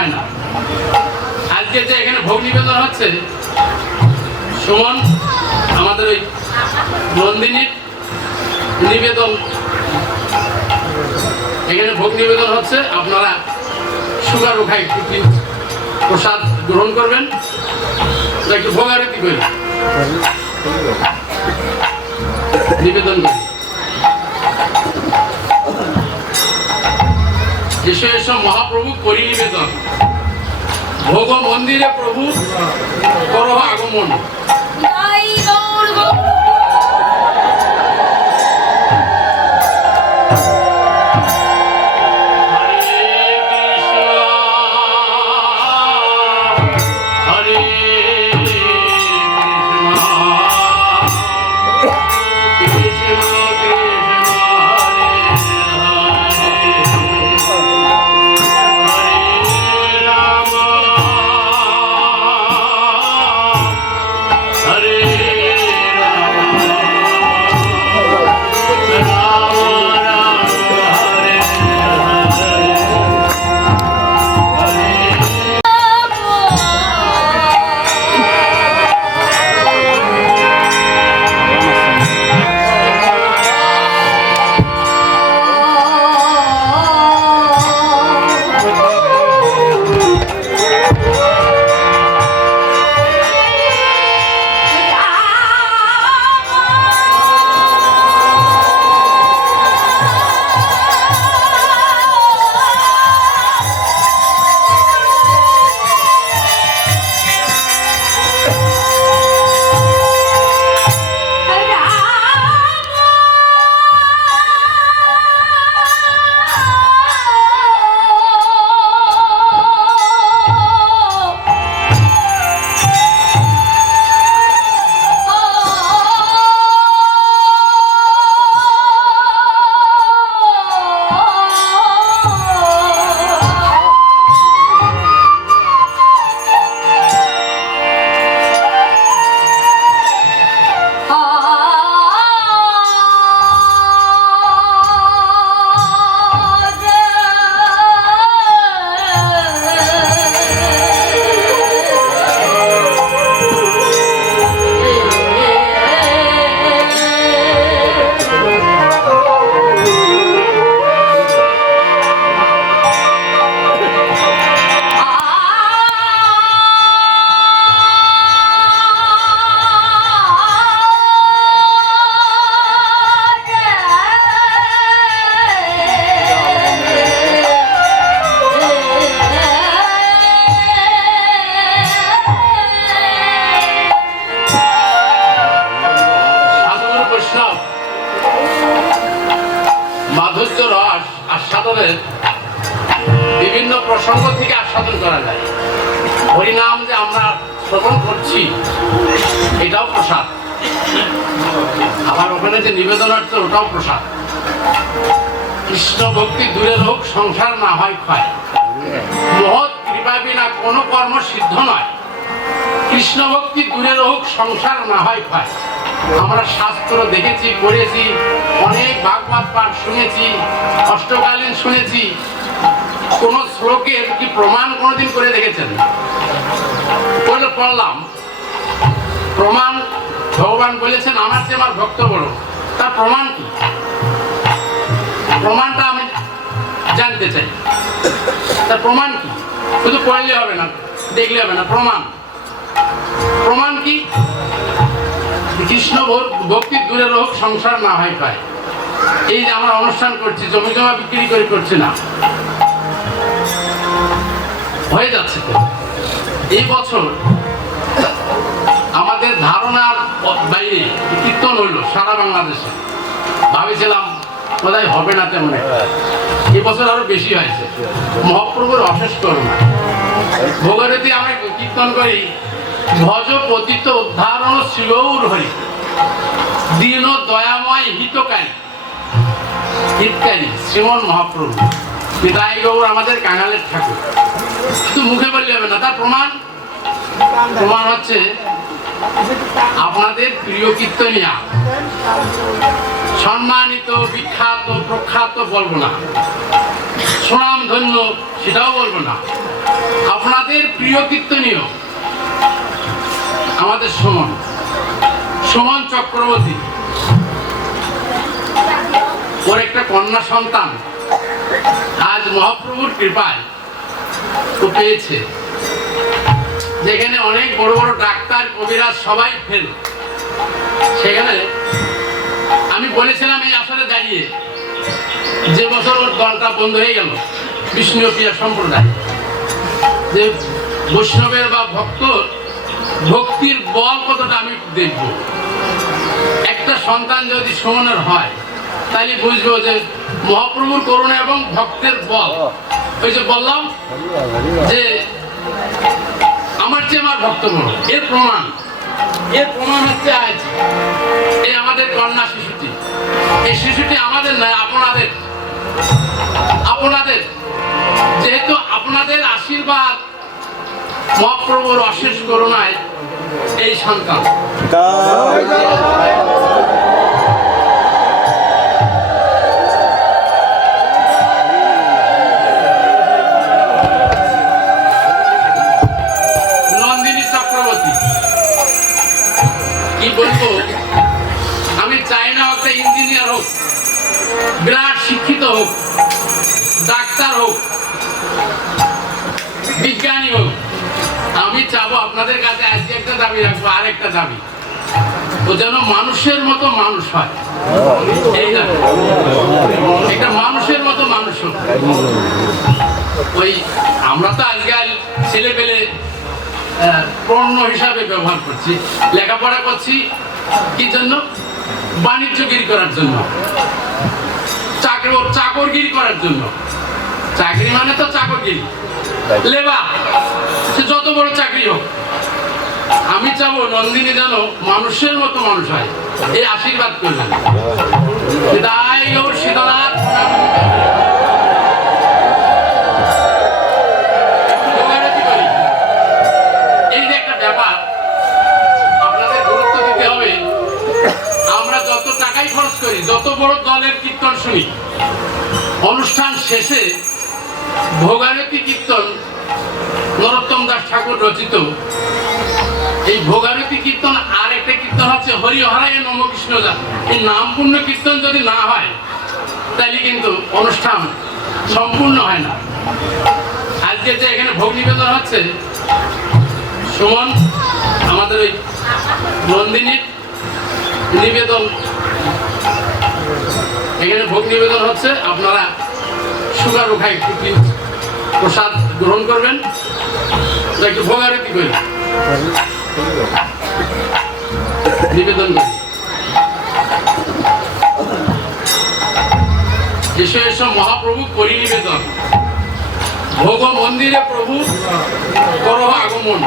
হয় না। আজকে যে এখানে ভোগ নিবেদন হচ্ছে, সুমন, আমাদের ওই নন্দিনীর নিবেদন। এখানে ভোগ নিবেদন হচ্ছে, আপনারা সুগার একটু প্রসাদ গ্রহণ করবেন। একটু ভোগ আরতি করি। নিবেদন করি। এসো মহাপ্রভু করি নিবেদন। ভোগ মন্দিরে প্রভু করহ আগমন। মাধুর্য রস আস্বাদনের বিভিন্ন প্রসঙ্গ থেকে আস্বাদন করা যায়। হরিনাম যে আমরা শ্রবণ করছি, এটাও প্রসাদ। আবার ওখানে যে নিবেদনার্থ ওটাও প্রসাদ। কৃষ্ণ ভক্তি দূরে হোক সংসার না হয় ক্ষয়। মহৎ কৃপা বিনা কোনো কর্ম সিদ্ধ নয়। কৃষ্ণ ভক্তি দূরে হোক সংসার না হয় ক্ষয়। আমরা শাস্ত্র দেখেছি, পড়েছি, অনেক ভাগবত পাঠ শুনেছি, অষ্টকালীন শুনেছি। কোন শ্লোকের কি প্রমাণ কোনোদিন করে দেখেছেন? পড়লাম। প্রমাণ ভগবান বলেছেন, আমার চেয়ে আমার ভক্ত বড়। তার প্রমাণ কি? প্রমাণটা আমি জানতে চাই। তার প্রমাণ কি? শুধু পড়লে হবে না, দেখলে হবে না, প্রমাণ। প্রমাণ কি? কৃষ্ণ ভক্তি দূরে হোক সংসার না হয় পায় এই যে আমরা অনুষ্ঠান করছি, জমি জমা বিক্রি করে করছি না। হয়ে যাচ্ছে তো। এই বছর আমাদের ধারণার বাইরে কীর্তন হইল সারা বাংলাদেশে। ভাবেছিলাম বোধহয় হবে না তেমন। এই বছর আরও বেশি হয়েছে। মহাপ্রভুর অশেষ করুণা। ভোগরতি আমরা কীর্তন করি। ভজ পতিত উদ্ধারণ শিগৌর হরি দীন দয়াময় হিতকারী। হিতকারী, শ্রীমন মহাপ্রভু। পিতাই গৌর আমাদের কাঙালের ঠাকুর শুধু মুখে বললে হবে না, তার প্রমাণ? প্রমাণ হচ্ছে আপনাদের প্রিয় কীর্তনিয়া। সম্মানিত, বিখ্যাত, প্রখ্যাত বলব না। সুনাম ধন্য সেটাও বলব না। আপনাদের প্রিয় কীর্তনীয় আমাদের সুমন। সুমন চক্রবর্তী। ওর একটা কন্যা সন্তান। আজ মহাপ্রভুর কৃপায় ও পেয়েছে। যেখানে অনেক বড় বড় ডাক্তার, কবিরাজ সবাই ফেল। সেখানে আমি বলেছিলাম এই আসলে দাঁড়িয়ে যে বছর ওর দলটা বন্ধ হয়ে গেল বিষ্ণু প্রিয়া সম্প্রদায়। যে বৈষ্ণবের বা ভক্ত ভক্তির বল কতটা আমি দেখব? একটা সন্তান যদি সমানের হয় তাহলে বুঝব যে মহাপ্রভুর করুণা এবং ভক্তের বল। ওই যে বললাম যে আমার চেয়ে আমার ভক্ত বড়। এর প্রমাণ এর প্রমাণ হচ্ছে আজ এই আমাদের কন্যা শিশুটি। এই শিশুটি আমাদের নয়, আপনাদের। আপনাদের, যেহেতু আপনাদের আশীর্বাদ মহাপ্রভুর অশেষ করুণায় এই সন্তান। নন্দিনী চক্রবর্তী, কি বলব? আমি চাই না একটা ইঞ্জিনিয়ার হোক বিরাট শিক্ষিত হোক, ডাক্তার হোক, বিজ্ঞানী হোক। আমি চাবো, আপনাদের কাছে আজকে একটা দাবি রাখব, আরেকটা দাবি। ও যেন মানুষের মতো মানুষ হয়। এই একটা মানুষের মতো মানুষ ওই, আমরা তো আজকাল ছেলে পেলে পণ্য হিসাবে ব্যবহার করছি, লেখাপড়া করছি, কি জন্য? বাণিজ্যগিরি করার জন্য। চাকরি, চাকরগিরি করার জন্য। চাকরি মানে তো চাকরগিরি। লেবার। সে যত বড় চাকরি হোক। আমি চাবো, নন্দিনী যেন মানুষের মতো মানুষ হয়। এই আশীর্বাদ করলেন যে একটা ব্যাপার, আপনাদের গুরুত্ব দিতে হবে। আমরা যত টাকাই খরচ করি, যত বড় দলের কীর্তন শুনি, অনুষ্ঠান শেষে ভোগারতি কীর্তন ঠাকুর রচিত। এই ভোগারতি কীর্তন আর একটা কীর্তন হচ্ছে হরি হরায় নম কৃষ্ণ এই নামপূর্ণ কীর্তন যদি না হয় তাহলে কিন্তু অনুষ্ঠান সম্পূর্ণ হয় না। আজকে যে এখানে ভোগ নিবেদন হচ্ছে, সুমন, আমাদের ওই নন্দিনীর নিবেদন। এখানে ভোগ নিবেদন হচ্ছে, আপনারা সুগার please প্রসাদ গ্রহণ করবেন। একটু ভোগ কি করি। নিবেদন মহাপ্রভু করি নিবেদন। ভোগ মন্দিরে প্রভু করহ আগমন।